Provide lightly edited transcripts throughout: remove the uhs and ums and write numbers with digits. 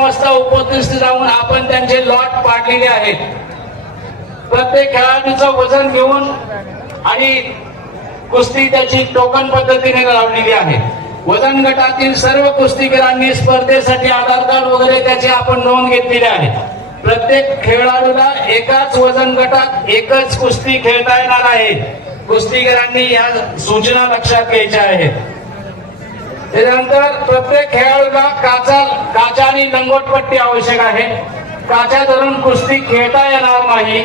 वाजता उपस्थित राहून आपण त्यांचे लॉट पाडलेले आहेत. प्रत्येक खेळाडूचं वजन घेऊन आणि कुस्ती त्याची टोकन पद्धतीने लावलेली आहे. वजन गटातील सर्व कुस्तीगीरांनी स्पर्धेसाठी आधार कार्ड वगैरे त्याची आपण नोंद घेतलेली आहे. प्रत्येक खेळाडूला एकाच वजन गटात एकच कुस्ती खेळता येणार आहे. कुस्तीगीरांनी या सूचना लक्षात घ्यायच्या आहेत. त्यानंतर प्रत्येक खेळाडूला काचा आणि लंगोटपट्टी आवश्यक आहे. काचा धरून कुस्ती खेळता येणार नाही.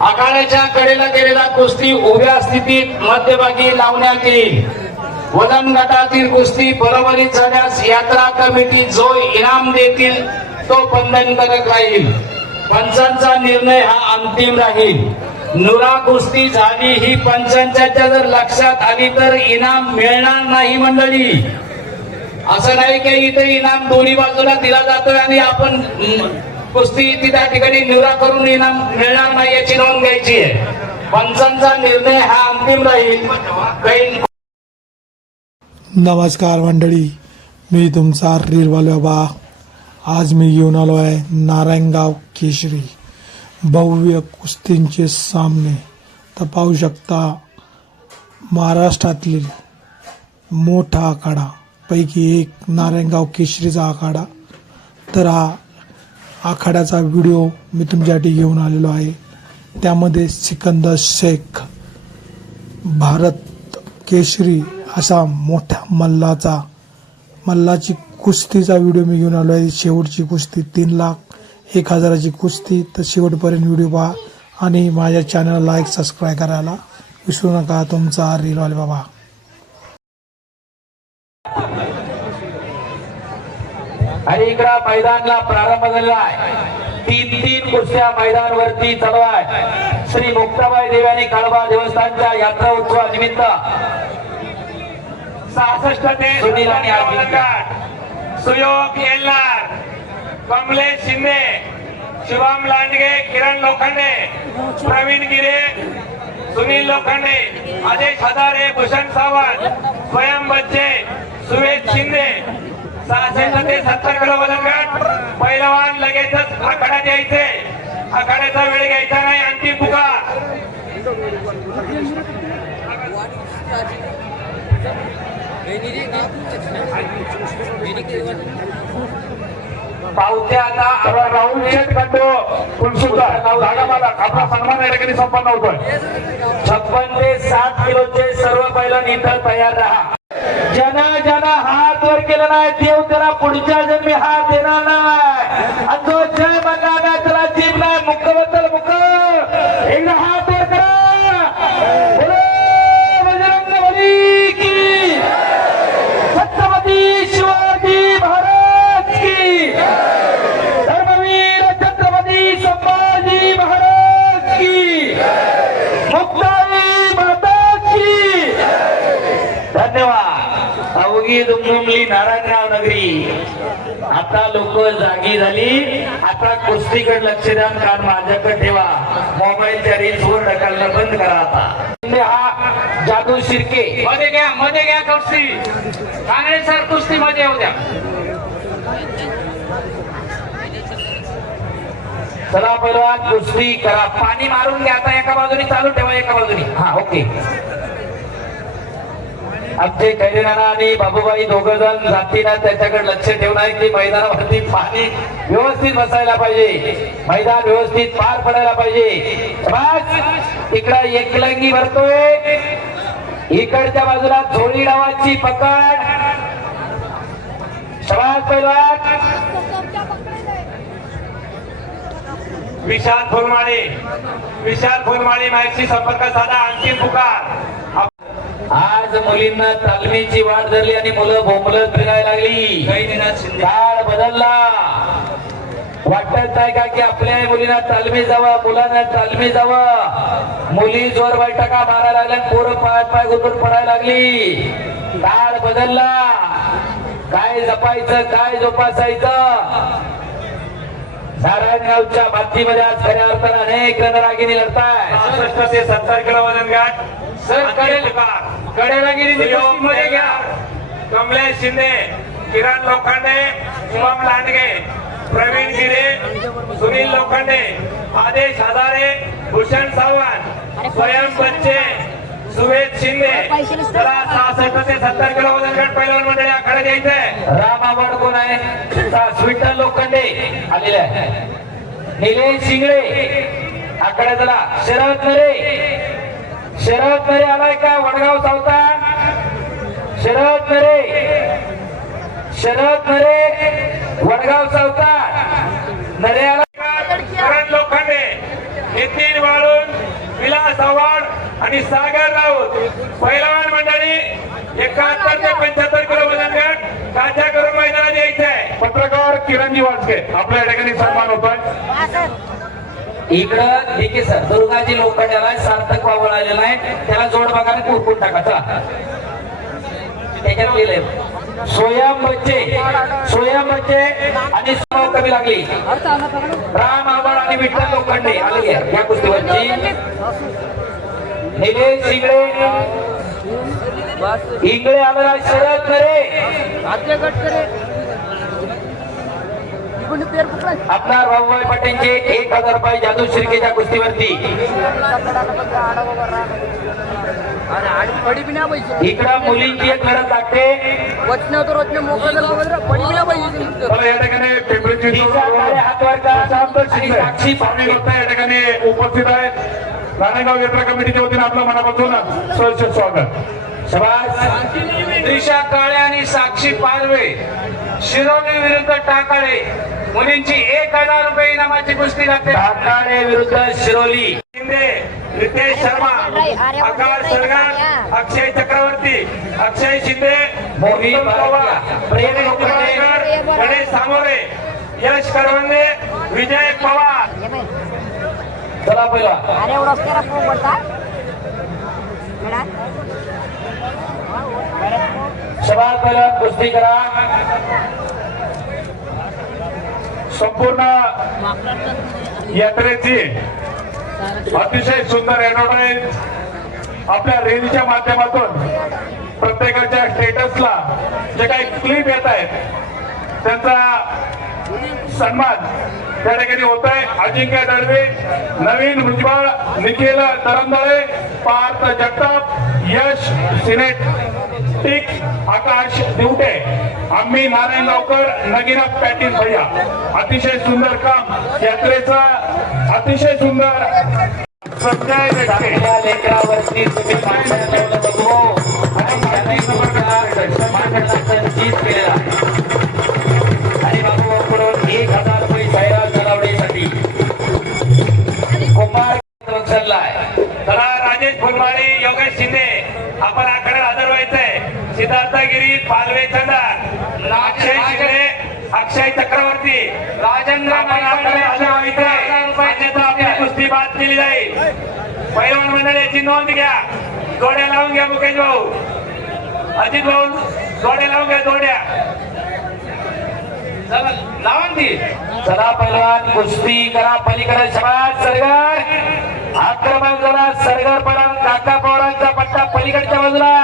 आखाड्याच्या कडेला गेलेला कुस्ती उभ्या स्थितीत मध्यभागी लावण्यात येईल. वजन गटातील कुस्ती बरोबरीत झाल्यास यात्रा कमिटी जो इनाम देतील तो बंधनकारक राहील. पंचांचा निर्णय हा अंतिम राहील. नुरा कुस्ती झाली ही पंचांच्या जर लक्षात आली तर इनाम मिळणार नाही मंडळी. असं नाही की इथे इनाम दोन्ही बाजूला दिला जातोय आणि आपण कुस्ती त्या ठिकाणी नुरा करून इनाम मिळणार नाही याची नोंद घ्यायची आहे. पंचांचा निर्णय हा अंतिम राहील. नमस्कार मंडळी, मी तुमचा रीलवाले बाबा. आज मी घेऊन आलो आहे नारायणगाव केशरी भव्य कुस्तींचे सामने. तर पाहू शकता महाराष्ट्रातील मोठा आखाडा पैकी एक नारायणगाव केशरीचा आखाडा. तर हा आखाड्याचा व्हिडिओ मी तुमच्यासाठी घेऊन आलेलो आहे. त्यामध्ये सिकंदर शेख भारत केशरी असा मोठ्या मल्लाची कुस्तीचा व्हिडिओ मी घेऊन आलो आहे. शेवटची कुस्ती 3,01,000ची कुस्ती. तर शेवटपर्यंत व्हिडिओ पहा आणि माझ्या चॅनलला लाईक सबस्क्राईब करायला विसरू नका. तुमचा रीलवाले बाबा. आणि इकडा मैदानाला प्रारंभ झालेला आहे. 3 कुस्त्या मैदानावरती चालू आहे. श्री मुक्ताबाई देवानी काळबा देवस्थानच्या यात्रा उत्सवानिमित्त 66 ते सुनील आणि सुयोग येल्लार, कमलेश शिंदे, शिवम लांडगे, किरण लोखंडे, प्रवीण गिरे, सुनील लोखंडे, अजय हजारे, भूषण सावंत, स्वयं बच्चे, सुवेद शिंदे. 66 ते 70 किलो वजन गट. पहिलवान लगेचच आखाड्यात यायचे. आखाड्याचा वेळ घ्यायचा नाही. अंतिम पुकार. पावत्या आता राहुल शेठ खंडो फुलसुद्धा जागा मला आपला सन्मान या ठिकाणी संपन्न होतोय. 56 ते 60 किलोचे सर्व पैलवान इथं तयार राहा. ज्यांना हात वर केला नाही देव त्याला पुढच्या जन्मी हात देणार नाही. आणि जो जय म्हणला नाही त्याला जीभ नाही. मुक्काबद्दल मुक्क एकदा हात वर करा. बजरंगबली की, छत्रपती शिवाजी महाराज की, धर्मवीर छत्रपती संभाजी महाराज की, मुक्ताई माता की. धन्यवाद. अवघी दुमदुमली नारायणगाव नगरी. आता लोक जागी झाली. आता कुस्तीकडे लक्ष द्या. कारण माझ्याकडे ठेवा. मोबाईलच्या रील्सवर ढकलणं बंद करा. आता हा जादू शिर्के मध्ये घ्या कुस्ती. कांगडे सर कुस्ती मध्ये येऊ द्या. चला पहिलवान कुस्ती करा. पाणी मारून घ्या. आता एका बाजूनी चालू ठेवा. एका बाजूनी. हा ओके. आमचे खैरेनाना आणि बाबूबाई दोघं जण जातीनं त्याच्याकडे लक्ष ठेवून आहे की मैदानावरती पाणी व्यवस्थित बसायला पाहिजे. मैदान व्यवस्थित पार पडायला पाहिजे. बस इकडा एकलंगी भरतोय. इकडच्या बाजूला झोळी डावाची पकड. शबाज पैलवान. विशाल फुलमाळे माझ्याशी संपर्क साधा. अंतिम पुकार. आज मुलींना तालमीची वाट धरली आणि मुलं बोंबलत फिरायला लागली. काळ बदलला. वाटत नाही का की आपल्या मुलींना तालमी जावं, मुलांना तालमी जावं. मुली जोर बैठका मारायला लागल्या. पोरं पाय गुंतून पडायला लागली. काळ बदलला. काय जपायचं, काय जोपासायचं. नारायणगावच्या मातीमध्ये आज खऱ्या अर्थाने अनेक रणरागिणी लढताय. 66 ते 70 किलो वजन गट. सर कडेला गिरी घ्या. कमलेश शिंदे, किरण लोखंडे, शिवम लांडगे, गिरे, सुनील लोखंडे, आदेश हजारे, भूषण सावंत, स्वयं बच्चे, सुवेद शिंदे, त्याला 66 ते 70 किलो वजन गट पैलवान मंडळी आखाड्यात यायचंय. राम आवड कोण आहे? विठ्ठल लोखंडे आलेले आहे. निलेश शिंगळे आखाड्यात चला. शरद नरे आलाय का? वडगाव सावता. शरद नरे वडगाव सावता. नरे आला. करण लोखंडे, नितीन वाळून, विलास आव्हाड आणि सागर राऊत पैलवान मंडळी 71 ते 75 किलो वजन गट काच्या करून मैदानात यायचंय. पत्रकार किरणजी वाटके आपल्या ठिकाणी सन्मान होतोय. इकडं डीके सर दुर्गाजी लोखंडाला सार्थक वावर आलेला आहे. त्याला जोड बघा कुरकुर टाका. चला त्याच्यात गेले स्वयं बच्चे आणि स्वभाव कमी लागली. राम आव्हाड आणि विठ्ठल लोखंडे आलेली आहे या कुस्तीवरची. निलेश इंगळे आलेला. शरद नरे आपला भाऊभाई पटेलचे 1000 रुपये जादू शिर्केच्या कुस्तीवरती. इकडं मुलींची एक लढत लागते. मला या ठिकाणी पिंपरी चिंचवड हात वर करा. साक्षी स्वामी गुप्ता या ठिकाणी उपस्थित आहेत. राणेगाव यात्रा कमिटीच्या वतीने आपलं मनापासून सहर्ष स्वागत. शबास. त्रिशा काळे आणि साक्षी पालवे शिरोली विरुद्ध टाकाळे मुलींची 1000 रुपये इनामाची कुस्ती लागते. टाकाळे विरुद्ध शिरोली. शिंदे, रितेश शर्मा, आकाश सरगार, अक्षय चक्रवर्ती, अक्षय शिंदे, मोहित उत्तम पवार, प्रेम प्रेम लोखंडे, लोखंडे, गणेश सामोरे, यश करवंदे, विजय पवार. चला पहिला अरे एवढं केला फोन करता शबास. पहिला कुस्ती करा. संपूर्ण यात्रेची अतिशय सुंदर ऍडव्हर्टाईज आपल्या रीलच्या माध्यमातून प्रत्येकाच्या स्टेटसला जे काही क्लिप येत आहेत त्यांचा सन्मान त्या ठिकाणी होत आहे. अजिंक्य दळवे, नवीन भुजबळ, निखिल तरंदळे, पार्थ जगताप, यश सिनेटिक, आकाश दिवटे, आम्ही नारायणगावकर, नगीना पॅटील भैया. अतिशय सुंदर काम यात्रेचं, अतिशय सुंदर. संजय व्यक्ती चांगल्या लेकरावरती तुम्ही माणसाला बघू आणि त्यांनी माणसाचा जीत केलेला आणि बाबूकडून 1000 रुपये जाहिरात चालवण्यासाठी कुमार आहे. चला राजेश फुलमाळी, योगेश शिंदे आपण आखाड्यात हजर व्हायचंय. सिद्धार्थ गिरी, पालवे चंदर, अक्षय शिंदे, अक्षय चक्रवर्ती, राजेंद्र आपण आखाड्यात हजर व्हायचंय. अन्यथा आपली कुस्ती बाद केली जाईल. पैलवान मंडळीची नोंद घ्या. जोड्या लावून घ्या. मुकेश भाऊ, अजित भाऊ, जोड्या लावून घ्या. जोड्या लावून ती. चला पहिलवान कुस्ती करा. पलीकडे शबास. सरगार आक्रमण जरा. सरगार पडा. काका पवारांचा पट्टा पलीकडच्या बाजूला.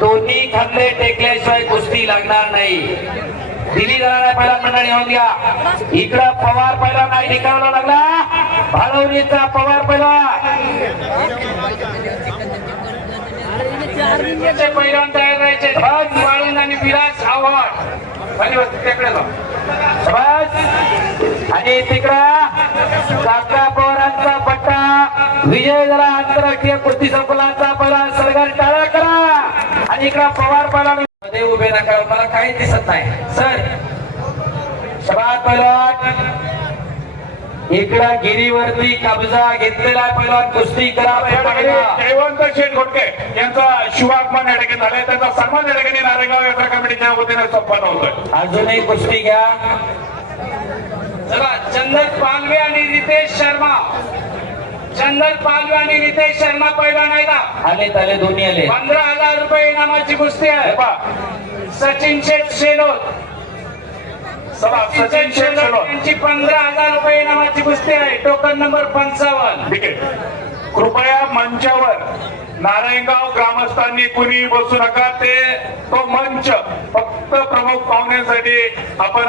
दोन्ही खांदे टेकल्याशिवाय कुस्ती लागणार नाही. दिली जाणार आहे. पहिला मंडळी होऊन घ्या. इकडं पवार पहिला नाही निकाला लागला. भाळवणीचा पवार पहिला. पैलवान तयार राहायचे. वाळून आणि विराज आव्हाड शबास. आणि तिकडं काका पवारांचा पट्टा विजय झाला. आंतरराष्ट्रीय कुस्ती संकुलाचा पहिला. सरगार टाळा करा. आणि इकडं पवार पहिला मध्ये उभे नका. मला काही दिसत नाही सर. शबास पहिलवान. इकडं गिरीवरती कब्जा घेतलेला पहिलवान. कुस्ती करा. जयवंत शेठ घोटके यांचा शुभागमन या ठिकाणी झालाय. त्यांचा सन्मान या ठिकाणी नारायणगाव यात्रा कमिटीच्या वतीने संपन्न होतोय. अजूनही कुस्ती घ्या. चला चंदन पालवे आणि रितेश शर्मा. चंदन पालवे आणि रितेश शर्मा पहिला नाही का? आले दोन्ही आले. 15,000 रुपये इनामाची कुस्ती आहे. सचिन शेठ शेलोत, सचिन शेठ शेलोत यांची 15,000 रुपये इनामाची कुस्ती आहे. Token number 55. ठीक आहे. कृपया मंचावर नारायणगाव ग्रामस्थांनी कुणी बसू नका, ते तो मंच फक्त प्रमुख पाहुण्यांसाठी आपण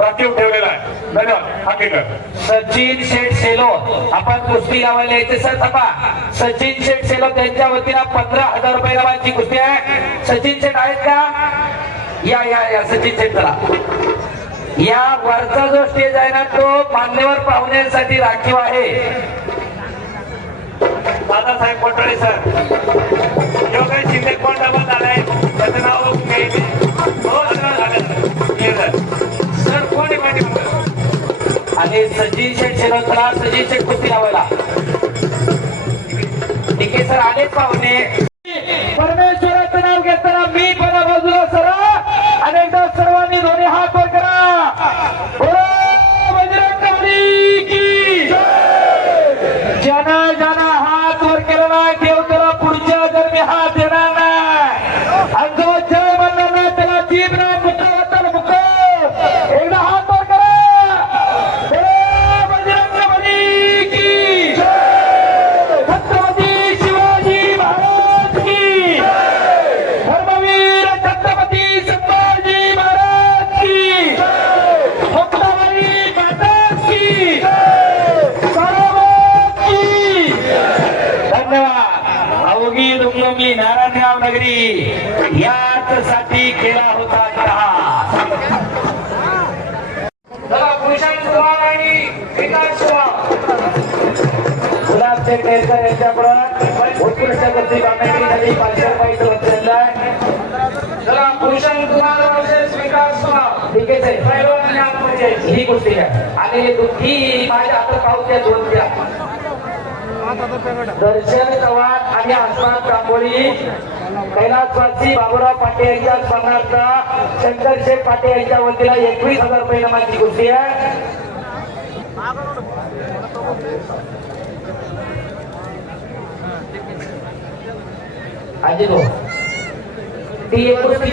राखीव ठेवलेला आहे. धन्यवाद. हकीकत सचिन शेठ सेलो आपण कुस्ती लावायला यायचे सर तपा. सचिन शेठ सेलो त्यांच्या वतीनं 15,000 रुपये लावायची कुस्ती आहे. सचिन शेठ आहेत का? या या या सचिन शेठ चला. या वरचा जो स्टेज आहे ना तो मान्यवर पाहुण्यांसाठी राखीव आहे. दादासाहेब कोटळे सर, योगेश शिंदे कोण डबल झालाय त्याचं नाव सर कोण आहे माहिती आणि सचिन शेठ शिरोतला सचिन शेठ कुस्ती लावायला ठीके सर आलेच पाहुणे. परमेश्वराचं नाव घेताना मी पण बाजूला सर अनेकदा सर्वांनी दोन्ही हात वर करा. बजरंग बली की ज्यानं हात वर केलेला देव त्याला पुढच्या जन्मी हात देणार नाही. आणि जो जय म्हणणार नाही त्याला जीभ नाही मुख वाटल मुख. एकदा हात वर करा. बजरंग बली की छत्रपती शिवाजी महाराज की धर्मवीर छत्रपती संभाजी महाराज की मुक्ताबाई माता की अवघी दुमदुमली नारायणगाव नगरी याच साठी केला होता इतिहास. गुलाब शेख नेरकर यांच्याकडून उत्कृष्ट कुस्ती कॉमेंट्रीसाठी 500 रुपयाचं वचन आहे. चला भूषण तुम्हाला स्वीकार ठीक आहे ही कुस्ती आहे आणि दुःखी माझ्या हातात पाहू द्या दोन द्या. दर्शन चव्हाण आणि आसमान कांबोळी कैलासवासी बाबूराव पाटे यांच्या स्मरणार्थ शंकर शेठ पाटे यांच्या वतीला 21,000 रुपये नामाची कुस्ती आहे. आजी तो ती एक कुस्ती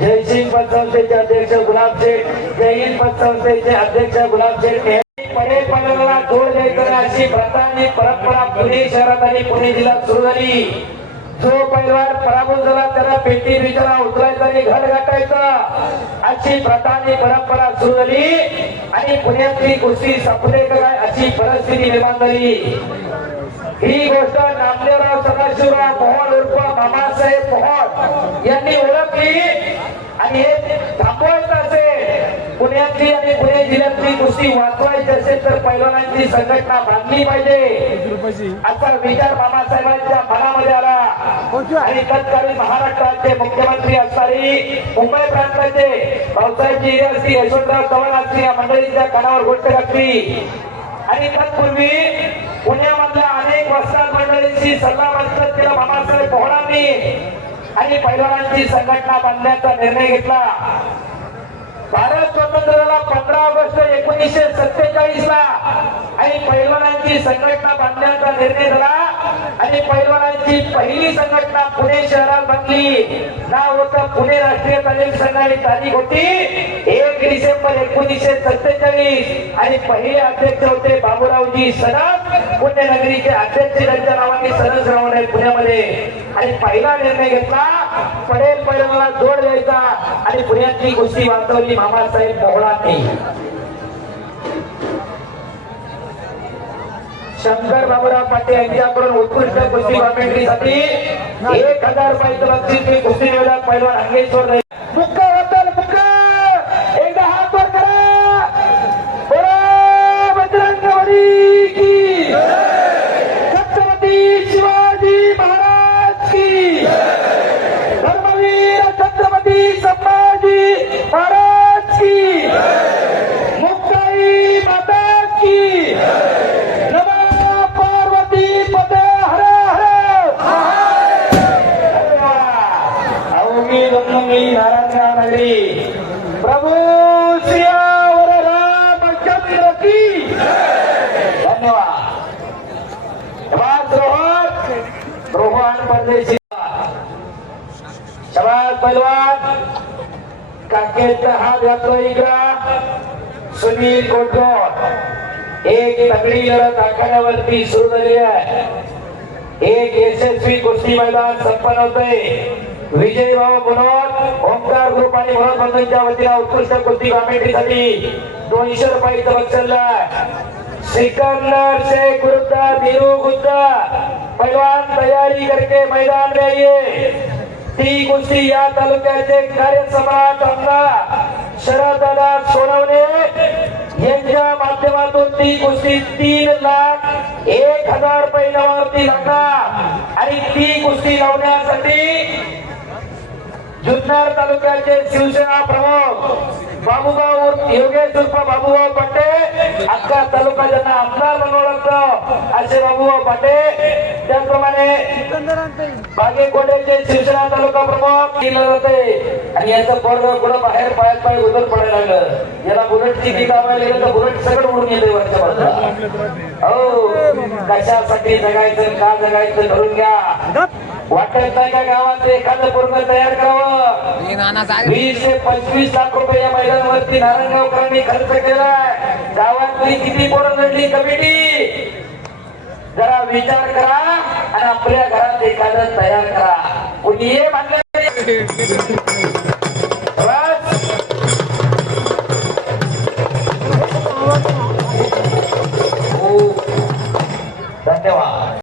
जयसिंग पतसंस्थेचे अध्यक्ष गुलाब शेठ, जय हिंद पतसंस्थेचे अध्यक्ष गुलाब शेठ पडेल पडलेला जोड द्यायचा अशी प्रथा आणि परंपरा पुणे शहरात आणि पुणे जिल्ह्यात सुरू झाली. जो पैलवान पराभूत झाला त्याला पेटी बिचारा उचलायचा आणि घर गाठायचा अशी प्रथा आणि परंपरा सुरू झाली आणि पुण्यातली कुस्ती संपले काय अशी परिस्थिती निर्माण झाली. ही गोष्ट नामदेवराव सदाशिवराव मोहोळ उर्फ मामासाहेब मोहोळ यांनी ओळखली आणि हे थांबवायचं असेल, पुण्यातली आणि पुणे जिल्ह्यातली कुस्ती वाचवायची असेल तर पैलवानांची संघटना बांधली पाहिजे असा विचार मामासाहेबांच्या मनामध्ये आला. आणि तत्कालीन महाराष्ट्राचे मुख्यमंत्री असणारी मुंबई प्रांताचे भाऊसाहेबजी असतील, यशवंतराव चव्हाण असतील या मंडळींच्या कानावर गोष्ट घातली. आणि तत्पूर्वी पुण्यामधल्या अनेक वस्ताद मंडळींशी सल्ला मसलत केला मामासाहेब मोहोळांनी आणि पैलवानांची संघटना बांधण्याचा निर्णय घेतला. भारत स्वतंत्र झाला 15 ऑगस्ट 1947 ला आणि पैलवानांची संघटना बांधण्याचा निर्णय झाला आणि पैलवानांची पहिली संघटना पुणे शहरात बनली. नाव होतं पुणे राष्ट्रीय तालीम संघ आणि तारीख होती 1 डिसेंबर 1947 आणि पहिले अध्यक्ष होते बाबूरावजी सनद, पुण्यनगरीचे अध्यक्ष त्यांच्या नावाने सनद राहून आहे पुण्यामध्ये. आणि पहिला निर्णय घेतला पडेल पैलवानाला जोड द्यायचा आणि पुण्यातली कुस्ती वाचवली मामासाहेब मोहोळांनी. शंकर बाबूराव पाटे यांच्याकडून उत्कृष्ट कुस्ती कॉमेंट्रीसाठी 1,000 रुपयाचं बक्षीस मी कुस्ती विरोधात पैलवान अंगेश्वर मुक्का होतल मुक्का. एकदा हात वर करा. बजरंग बली की छत्रपती शिवाजी महाराज की धर्मवीर छत्रपती संभाजी महाराज की मुक्ताई माता की नमः पार्वती पते हर हर. अवघी दुमदुमली नारायणगाव नगरी प्रभू श्रीयावर रामचंद्र की धन्यवाद. परदेशी शबाज पैलवान काकेचा हात घातला इकडा सुनील कोटकर एक तगडी लढत आखाड्यावरती सुरू झाली आहे एक यशस्वी कुस्ती मैदान संपन्न होते विजय भाऊ बनोद ओंकार ग्रुप आणि मनोज बंधूंच्या वतीने उत्कृष्ट कुस्ती कमिटीसाठी 200 रुपयाचं बक्षीस सिकंदर शेख विरुद्ध नीरू गुप्ता पहलवान तैयारी करके मैदान में आइए ती कुस्ती या तालुक्याचे कार्यसम्राट आमदार शरददादा सोनवणे यांच्या माध्यमातून ती कुस्ती 3,01,000 रुपये इनामावरती लागणार आणि ती कुस्ती लावण्यासाठी जुन्नर तालुक्याचे शिवसेना प्रमुख बाबूभाऊ योगेश उर्फ बाबूभाऊ पाटे अख्खा तालुका ज्यांना आमदार म्हणून ओळखतो असे बाबूभाऊ पाटे त्याचप्रमाणे बागेकोटेचे शिवसेना तालुका प्रमुख केलं जाते आणि याचं पोरग पुढं बाहेर पायात पाय उदर पडायला लागलं याला बुलेटची की लावायला गेलं तर बुलेट सगळं उडून येते वरच्या बाजूला हो कशासाठी जगायचं का जगायचं ठरवून घ्या वाटत नाही का गावात एखादं पोरग तयार करावं 20 ते 25 लाख रुपये या मैदानावरती नारायणगावकरांनी खर्च केलाय गावातली किती पोरं लढली कमिटी जरा विचार करा आणि आपल्या घरात एखादं तयार करा कोणी ये म्हणलं धन्यवाद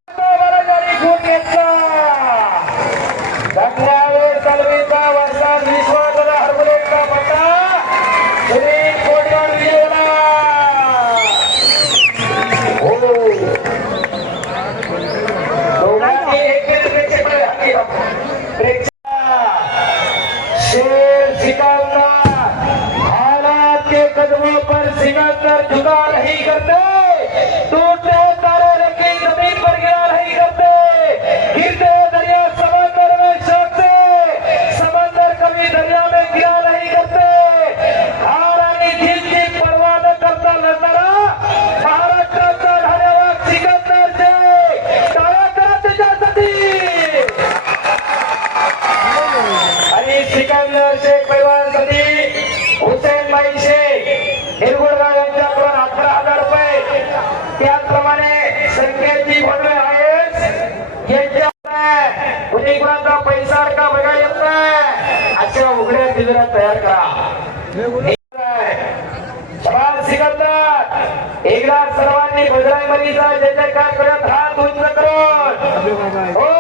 कदमों पर सिकंदर झुका नहीं करते टूटे तारे रखी जमीन पर गिरा नहीं करते गिरते दरिया समंदर में छोड़ते समंदर कभी दरिया में गिरा नहीं करते हार आणि जीत की परवा न करता लढणारा महाराष्ट्राचा धन्यवाद सिकंदर शेख टाळ्या करा त्याच्यासाठी आणि सिकंदर शेख पैलवानसाठी हुसेन भाई शेख निरगुडगाव यांच्याकडून 11,000 रुपये त्याचप्रमाणे संकेतजी भोंडवे आहेत यांच्या कुणीकुणाचा पैसा का बघा येत नाही अशा उघड्या तिजोऱ्या तयार करा शबाज सिकंदर एकदा सर्वांनी बजरंग बलीचा जय जयकार करत हात उंच करून